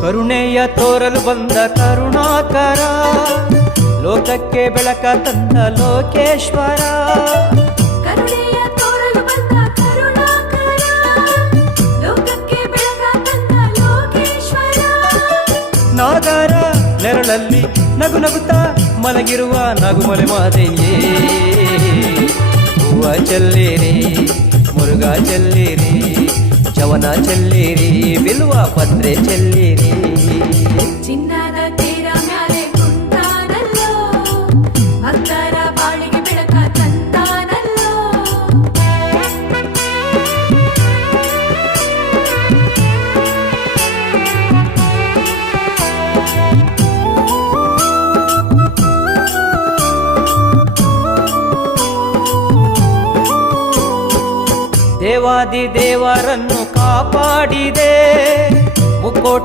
ಕರುಣೆಯ ತೋರಲು ಬಂದ ಕರುಣಾಕರ, ಲೋಕಕ್ಕೆ ಬೆಳಕ ತಂದ ಲೋಕೇಶ್ವರ. ಕರುಣೆಯ ತೋರಲು ಬಂದ ಕರುಣಾಕರ, ಲೋಕಕ್ಕೆ ಬೆಳಕ ತಂದ ಲೋಕೇಶ್ವರ. ನಾಗರ ನೆರಳಲ್ಲಿ ನಗು ನಗುತ್ತಾ ಮಲಗಿರುವ ನಗುಮಲೆ ಮಾತೆಯೇ, ಹೂವ ಚೆಲ್ಲಿರಿ ಮುರುಘಾ ಚೆಲ್ಲಿರಿ, ಚವನ ಚೆಲ್ಲಿರಿ ಬಿಲ್ವ ಪತ್ರೆ ಚೆಲ್ಲಿರಿ. ಚಿನ್ನದ ತೇರ ಮ್ಯಾಲೆ ಕುಂತಾನಲ್ಲೋ, ಭಕ್ತರ ಬಾಳಿಗೆ ಬೆಳಕ ತಂದಾನಲ್ಲೋ. ದೇವಾದಿ ದೇವರನ್ನು ಕಾಪಾಡಿದೆ, ಮುಕ್ಕೋಟಿ